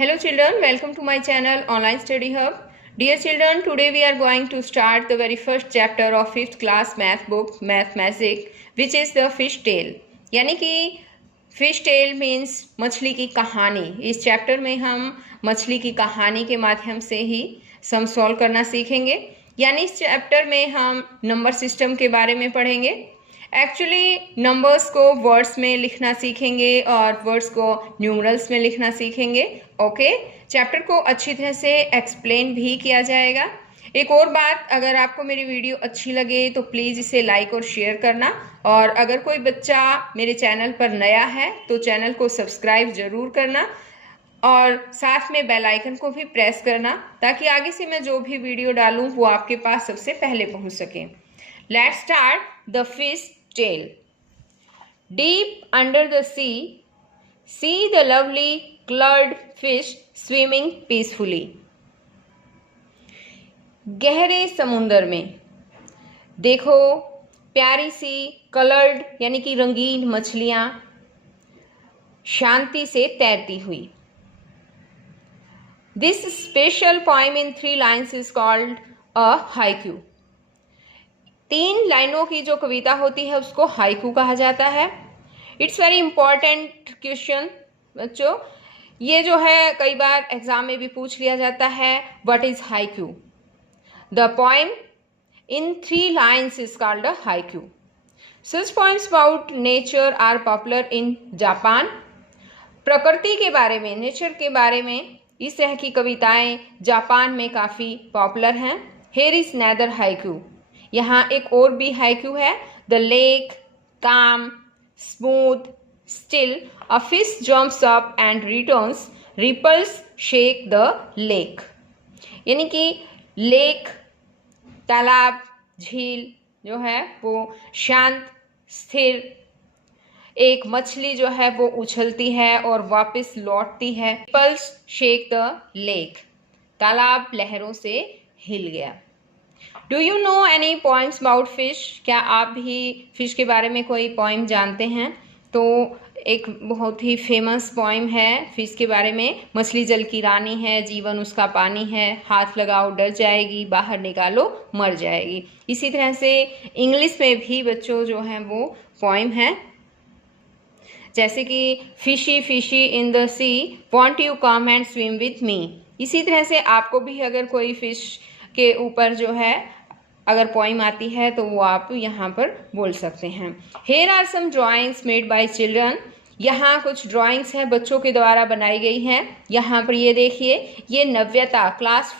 Hello children, welcome to my channel Online Study Hub. Dear children, today we are going to start the very first chapter of 5th class math book Math Magic, which is the fish tale. यानी कि fish tail means मछली की कहानी। इस chapter में हम मछली की कहानी के माध्यम से ही सम सॉल्व करना सीखेंगे। यानी इस चैप्टर में हम नंबर सिस्टम के बारे में पढ़ेंगे। एक्चुअली नंबर्स को वर्ड्स में लिखना सीखेंगे और वर्ड्स को न्यूमरल्स में लिखना सीखेंगे। ओके, चैप्टर को अच्छी तरह से एक्सप्लेन भी किया जाएगा। एक और बात, अगर आपको मेरी वीडियो अच्छी लगे तो प्लीज़ इसे लाइक और शेयर करना, और अगर कोई बच्चा मेरे चैनल पर नया है तो चैनल को सब्सक्राइब ज़रूर करना और साथ में बेल आइकन को भी प्रेस करना, ताकि आगे से मैं जो भी वीडियो डालूँ वो आपके पास सबसे पहले पहुँच सके। Let's start the fish tale. Deep under the sea, see the lovely colored fish swimming peacefully. गहरे समुंदर में देखो प्यारी सी कलर्ड यानी कि रंगीन मछलियां शांति से तैरती हुई। This special poem in 3 lines is called a haiku. 3 लाइनों की जो कविता होती है उसको हाइकू कहा जाता है। इट्स वेरी इंपॉर्टेंट क्वेश्चन बच्चों, ये जो है कई बार एग्जाम में भी पूछ लिया जाता है, what is haiku. The poem in 3 lines is called a haiku. Such poems about nature are popular in Japan. प्रकृति के बारे में, नेचर के बारे में इस तरह की कविताएं जापान में काफ़ी पॉपुलर हैं। हेयर इज नैदर हाइकू, यहाँ एक और भी हाइकू है। The lake calm smooth still, a fish jumps up and returns, ripples shake the lake. यानी कि लेक तालाब झील जो है वो शांत स्थिर, एक मछली जो है वो उछलती है और वापस लौटती है। रिपल्स शेक द लेक, तालाब लहरों से हिल गया। Do you know any poems about fish? क्या आप भी फिश के बारे में कोई पोइम जानते हैं? तो एक बहुत ही फेमस पोइम है फिश के बारे में। मछली जल की रानी है, जीवन उसका पानी है, हाथ लगाओ डर जाएगी, बाहर निकालो मर जाएगी। इसी तरह से इंग्लिश में भी बच्चों जो हैं वो पोइम है, जैसे कि fishy fishy in the sea, want you come and swim with me. इसी तरह से आपको भी अगर कोई फिश के ऊपर जो है अगर पोइम आती है तो वो आप यहाँ पर बोल सकते हैं। Here are some drawings made by children. यहाँ कुछ ड्राइंग्स हैं बच्चों के द्वारा बनाई गई हैं। यहाँ पर ये देखिए, ये नव्यता क्लास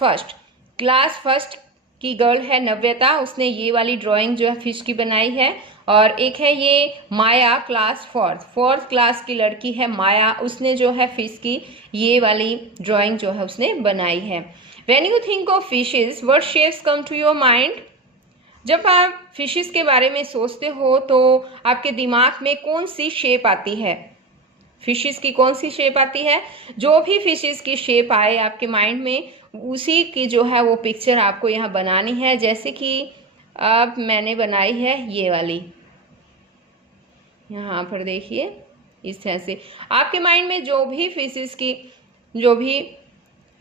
फर्स्ट की गर्ल है नव्यता, उसने ये वाली ड्राइंग जो है फिश की बनाई है। और एक है ये माया क्लास फोर्थ क्लास की लड़की है माया, उसने जो है फिश की ये वाली ड्राइंग जो है उसने बनाई है। When you think of fishes, what shapes come to your mind? जब आप फिशेस के बारे में सोचते हो तो आपके दिमाग में कौन सी शेप आती है? फिशेस की कौन सी शेप आती है? जो भी फिशेस की शेप आए आपके माइंड में, उसी की जो है वो पिक्चर आपको यहाँ बनानी है। जैसे कि अब मैंने बनाई है ये वाली, यहाँ पर देखिए, इस तरह से आपके माइंड में जो भी फिशेस की जो भी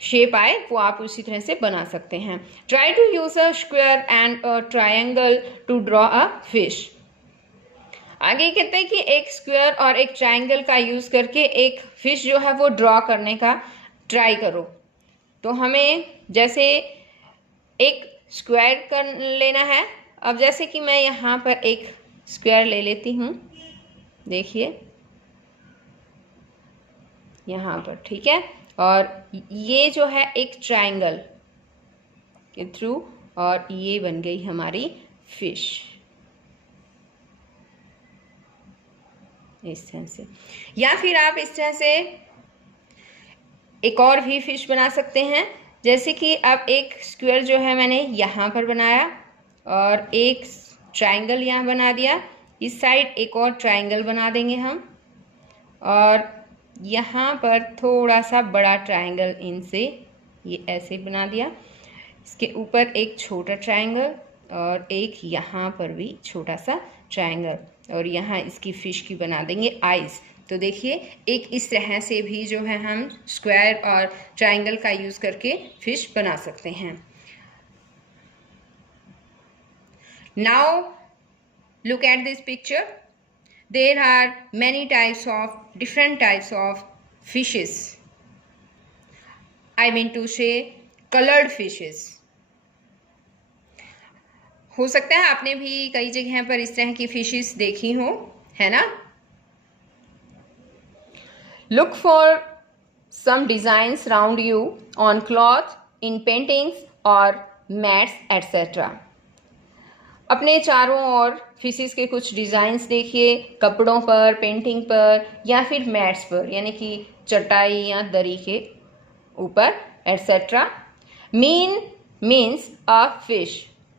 शेप आए वो आप उसी तरह से बना सकते हैं। Try to use a square and a triangle to draw a fish. आगे कहते हैं कि एक स्क्वायर और एक ट्रायंगल का यूज करके एक फिश जो है वो ड्रॉ करने का ट्राई करो। तो हमें जैसे एक स्क्वायर कर लेना है। अब जैसे कि मैं यहाँ पर एक स्क्वायर ले लेती हूँ, देखिए यहाँ पर, ठीक है। और ये जो है एक ट्रायंगल के थ्रू, और ये बन गई हमारी फिश इस तरह से। या फिर आप इस तरह से एक और भी फिश बना सकते हैं। जैसे कि अब एक स्क्वायर जो है मैंने यहाँ पर बनाया और एक ट्रायंगल यहाँ बना दिया। इस साइड एक और ट्रायंगल बना देंगे हम, और यहाँ पर थोड़ा सा बड़ा ट्रायंगल इनसे ये ऐसे बना दिया। इसके ऊपर एक छोटा ट्रायंगल और एक यहाँ पर भी छोटा सा ट्रायंगल, और यहाँ इसकी फिश की बना देंगे आइज़। तो देखिए एक इस तरह से भी जो है हम स्क्वायर और ट्रायंगल का यूज़ करके फिश बना सकते हैं। Now look at this picture. There are many types of different types of fishes, I mean to say coloured fishes. हो सकता है आपने भी कई जगह पर इस तरह की फिशेस देखी हो, है ना। Look for some designs around you on cloth, in paintings or mats etc. अपने चारों ओर फिशेस के कुछ डिज़ाइंस देखिए, कपड़ों पर, पेंटिंग पर या फिर मैट्स पर, यानी कि चटाई या दरी के ऊपर etc. Mean means a fish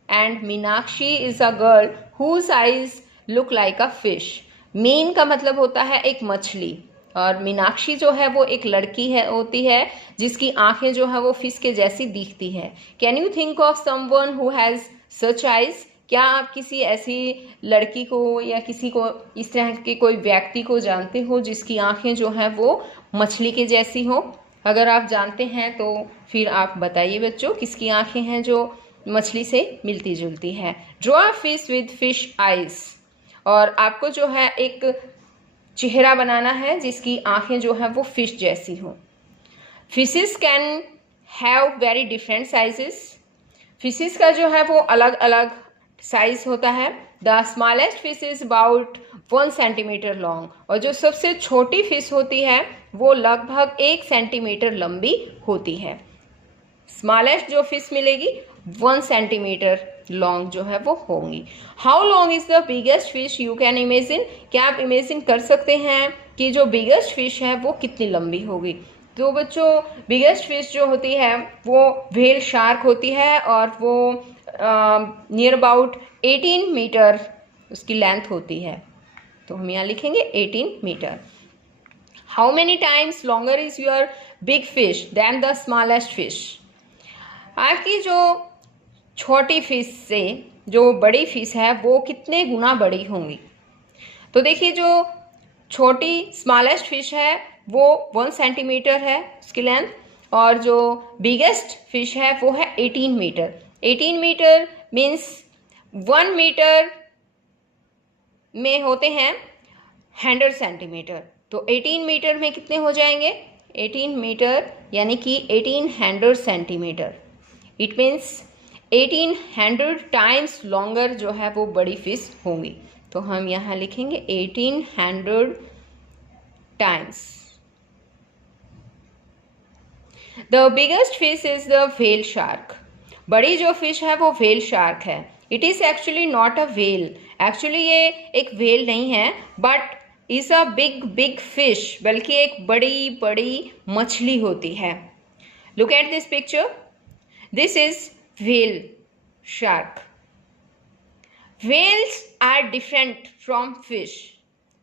and Meenakshi is a girl whose eyes look like a fish. Mean का मतलब होता है एक मछली और मीनाक्षी जो है वो एक लड़की है होती है जिसकी आंखें जो है वो फिश के जैसी दिखती है। Can you think of someone who has such eyes? क्या आप किसी ऐसी लड़की को या किसी को इस तरह के कोई व्यक्ति को जानते हो जिसकी आंखें जो हैं वो मछली के जैसी हो? अगर आप जानते हैं तो फिर आप बताइए बच्चों, किसकी आंखें हैं जो मछली से मिलती जुलती है। Draw a fish with fish eyes, और आपको जो है एक चेहरा बनाना है जिसकी आंखें जो है वो फिश जैसी हो। Fishes can have very different sizes. Fishes का जो है वो अलग अलग साइज होता है। The smallest fish is about 1 centimetre long, और जो सबसे छोटी फिश होती है वो लगभग 1 सेंटीमीटर लंबी होती है। स्मॉलेस्ट जो फिश मिलेगी 1 सेंटीमीटर लॉन्ग जो है वो होंगी। How long is the biggest fish you can imagine? क्या आप इमेजिन कर सकते हैं कि जो बिगेस्ट फिश है वो कितनी लंबी होगी? तो बच्चों बिगेस्ट फिश जो होती है वो व्हेल शार्क होती है और वो नियर अबाउट 18 मीटर उसकी लेंथ होती है। तो हम यहाँ लिखेंगे 18 metre. How many times longer is your big fish than the smallest fish? आपकी जो छोटी फिश से जो बड़ी फिश है वो कितने गुना बड़ी होंगी? तो देखिए जो छोटी स्मॉलेस्ट फिश है वो 1 सेंटीमीटर है उसकी लेंथ, और जो बिगेस्ट फिश है वो है 18 मीटर। 18 मीटर मीन्स 1 मीटर में होते हैं 100 सेंटीमीटर। तो 18 मीटर में कितने हो जाएंगे? 18 मीटर यानी कि 1800 centimetre. It means 1800 times longer जो है वो बड़ी फिश होंगी। तो हम यहाँ लिखेंगे 1800 times. The biggest fish is the whale shark. बड़ी जो फिश है वो व्हेल शार्क है। It is actually not a whale, actually ये एक व्हेल नहीं है, but is a big big fish, बल्कि एक बड़ी बड़ी मछली होती है। Look at this picture, this is whale shark. Whales are different from fish.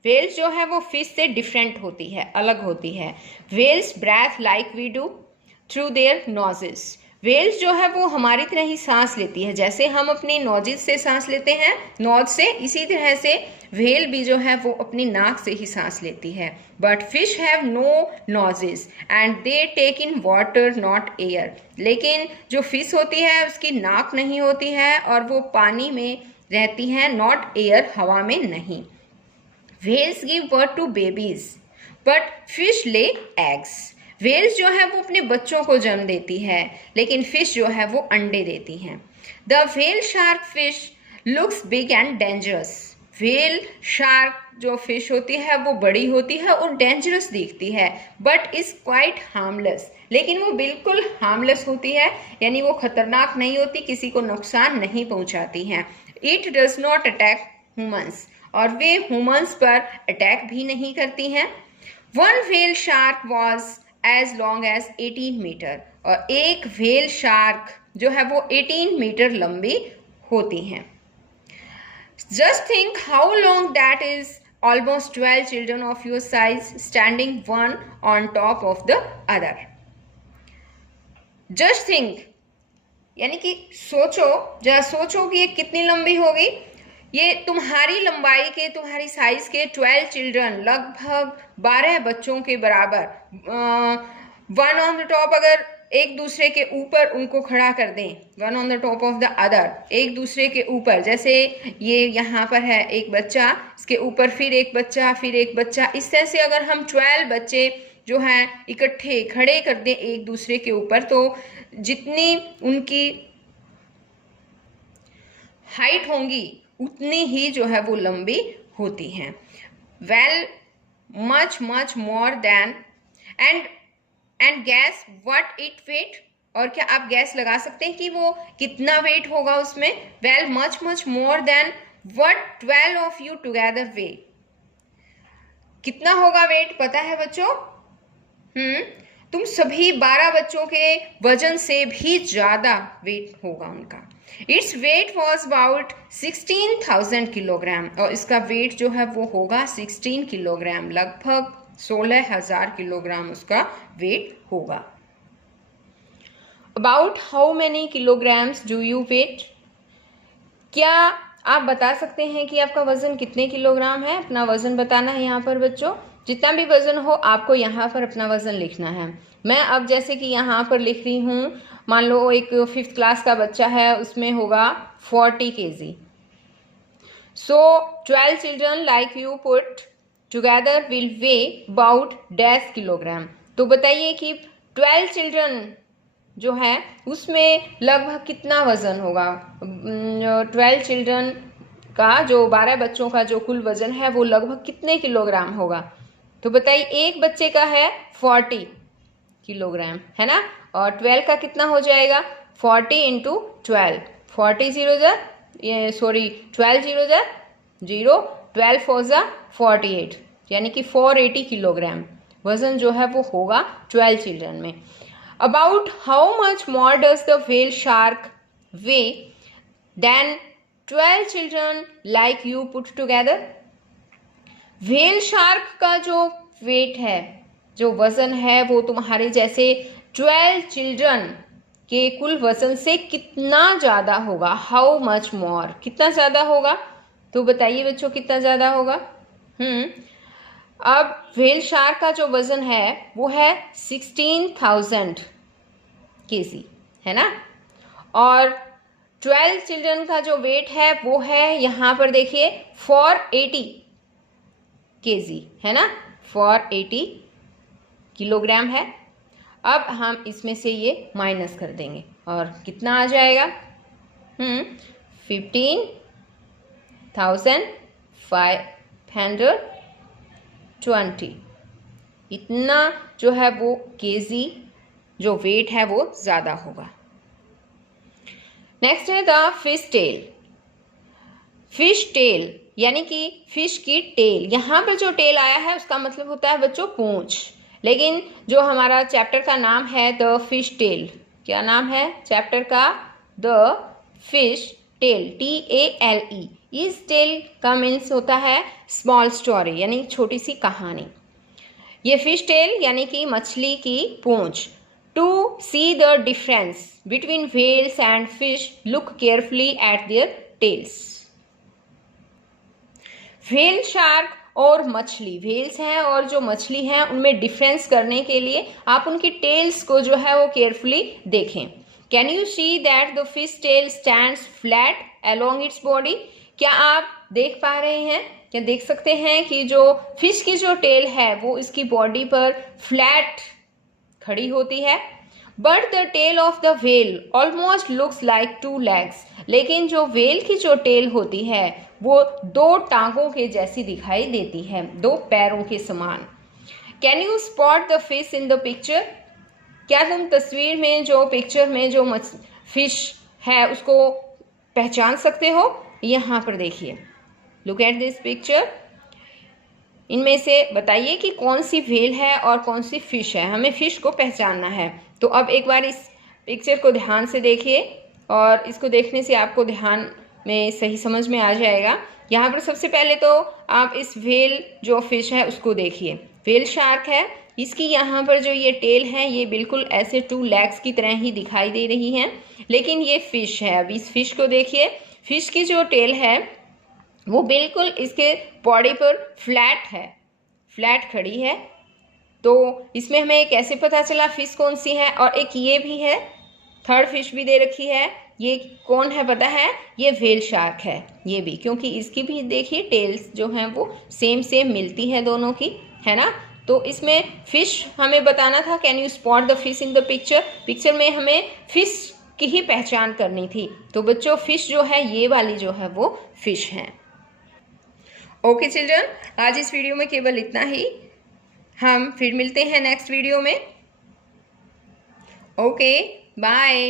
Whales जो है वो फिश से डिफरेंट होती है, अलग होती है। Whales breathe like we do through their noses. Whales जो है वो हमारी तरह ही सांस लेती है, जैसे हम अपनी नोजेस से सांस लेते हैं, नोज से, इसी तरह से व्हेल भी जो है वो अपनी नाक से ही सांस लेती है। But fish have no noses and they take in water not air. लेकिन जो फिश होती है उसकी नाक नहीं होती है और वो पानी में रहती हैं, नॉट एयर, हवा में नहीं। Whales give birth to babies but fish lay eggs. Whales जो है वो अपने बच्चों को जन्म देती है, लेकिन फिश जो है वो अंडे देती हैं। The whale shark fish looks big and dangerous. Whale shark जो फिश होती है वो बड़ी होती है और डेंजरस दिखती है, बट इज क्वाइट हार्मलेस। लेकिन वो बिल्कुल हार्मलेस होती है, यानी वो खतरनाक नहीं होती, किसी को नुकसान नहीं पहुंचाती हैं। It does not attack humans, और वे ह्यूमंस पर अटैक भी नहीं करती हैं। One whale shark was as long as 18 metre, और एक व्हेल शार्क जो है वो 18 मीटर लंबी होती हैं। Just think how long that is, almost 12 children of your size standing one on top of the other. Just think यानी कि सोचो, जरा सोचो कि ये कितनी लंबी होगी। ये तुम्हारी लंबाई के, तुम्हारी साइज के 12 चिल्ड्रन, लगभग 12 बच्चों के बराबर, वन ऑन द टॉप, अगर एक दूसरे के ऊपर उनको खड़ा कर दें, one on the top of the other, एक दूसरे के ऊपर, जैसे ये यहाँ पर है एक बच्चा, इसके ऊपर फिर एक बच्चा, फिर एक बच्चा, इस तरह से अगर हम 12 बच्चे जो हैं इकट्ठे खड़े कर दें एक दूसरे के ऊपर, तो जितनी उनकी हाइट होंगी उतनी ही जो है वो लंबी होती हैं। Well much much more than and guess what it weight, और क्या आप गैस लगा सकते हैं कि वो कितना वेट होगा उसमें? Well much much more than what 12 of you together way. कितना होगा वेट पता है बच्चों? तुम सभी 12 बच्चों के वजन से भी ज्यादा वेट होगा उनका। Its weight was about 16,000 kilogram, और इसका वेट जो है वो होगा 16 किलोग्राम, लगभग 16,000 किलोग्राम उसका वेट होगा। About how many kilograms do you weigh? क्या आप बता सकते हैं कि आपका वजन कितने किलोग्राम है? अपना वजन बताना है यहाँ पर बच्चों। जितना भी वजन हो आपको यहाँ पर अपना वजन लिखना है। मैं अब जैसे कि यहाँ पर लिख रही हूँ, मान लो एक 5th क्लास का बच्चा है, उसमें होगा 40 kg। So 12 children like you put together will way about dash kilogram. तो बताइए कि 12 चिल्ड्रन जो है उसमें लगभग कितना वजन होगा? 12 चिल्ड्रन का जो 12 बच्चों का जो कुल वजन है वो लगभग कितने किलोग्राम होगा? तो बताइए, एक बच्चे का है 40 किलोग्राम, है ना, और 12 का कितना हो जाएगा? 40 इंटू 12, 40 0 जा, ये सॉरी 12 0 जा 0, 12 4 जा 48, यानी कि 480 किलोग्राम वजन जो है वो होगा 12 चिल्ड्रन में। About how much more does the whale shark weigh than 12 children like you put together? Whale shark का जो वेट है, जो वजन है, वो तुम्हारे जैसे 12 चिल्ड्रन के कुल वजन से कितना ज़्यादा होगा? हाउ मच मोर, कितना ज़्यादा होगा? तो बताइए बच्चों कितना ज़्यादा होगा? अब व्हेल शार्क का जो वजन है वो है 16,000 kg, है ना, और 12 चिल्ड्रन का जो वेट है वो है, यहाँ पर देखिए 480 kg, है ना, 480 किलोग्राम है। अब हम इसमें से ये माइनस कर देंगे और कितना आ जाएगा? 15,520, इतना जो है वो केजी जो वेट है वो ज़्यादा होगा। नेक्स्ट है the fish tail. Fish tail यानी कि फिश की टेल, यहाँ पर जो टेल आया है उसका मतलब होता है बच्चों पूंछ, लेकिन जो हमारा चैप्टर का नाम है द फिश टेल, क्या नाम है चैप्टर का? The fish tail, TALE। इस टेल का मीन्स होता है स्मॉल स्टोरी, यानी छोटी सी कहानी। ये फिश टेल यानी कि मछली की पूंछ। To see the difference between whales and fish, look carefully at their tails. Whale shark और मछली, व्हेल्स हैं और जो मछली हैं उनमें डिफरेंस करने के लिए आप उनकी टेल्स को जो है वो केयरफुली देखें। Can you see that the fish tail stands flat along its body? क्या आप देख पा रहे हैं, क्या देख सकते हैं कि जो फिश की जो टेल है वो इसकी बॉडी पर फ्लैट खड़ी होती है। But the tail of the whale almost looks like 2 legs, लेकिन जो व्हेल की जो टेल होती है वो 2 टांगों के जैसी दिखाई देती है, 2 पैरों के समान। Can you spot the fish in the picture? क्या तुम तस्वीर में जो पिक्चर में जो फिश है उसको पहचान सकते हो? यहाँ पर देखिए, लुक एट दिस पिक्चर। इनमें से बताइए कि कौन सी व्हेल है और कौन सी फिश है, हमें फिश को पहचानना है। तो अब एक बार इस पिक्चर को ध्यान से देखिए और इसको देखने से आपको ध्यान में सही समझ में आ जाएगा। यहाँ पर सबसे पहले तो आप इस व्हेल जो फिश है उसको देखिए, व्हेल शार्क है, इसकी यहाँ पर जो ये टेल है ये बिल्कुल ऐसे 2 legs की तरह ही दिखाई दे रही हैं, लेकिन ये फिश है। अब इस फिश को देखिए, फिश की जो टेल है वो बिल्कुल इसके बॉडी पर फ्लैट है, फ्लैट खड़ी है। तो इसमें हमें कैसे पता चला फिश कौन सी है? और एक ये भी है, थर्ड फिश भी दे रखी है, ये कौन है पता है? ये व्हेल शार्क है ये भी, क्योंकि इसकी भी देखिए टेल्स जो हैं वो सेम सेम मिलती है दोनों की, है ना। तो इसमें फिश हमें बताना था, can you spot the fish in the picture. Picture में हमें फिश की ही पहचान करनी थी। तो बच्चों फिश जो है ये वाली जो है वो फिश है। ओके चिल्ड्रन, आज इस वीडियो में केवल इतना ही। हम फिर मिलते हैं नेक्स्ट वीडियो में। Okay bye.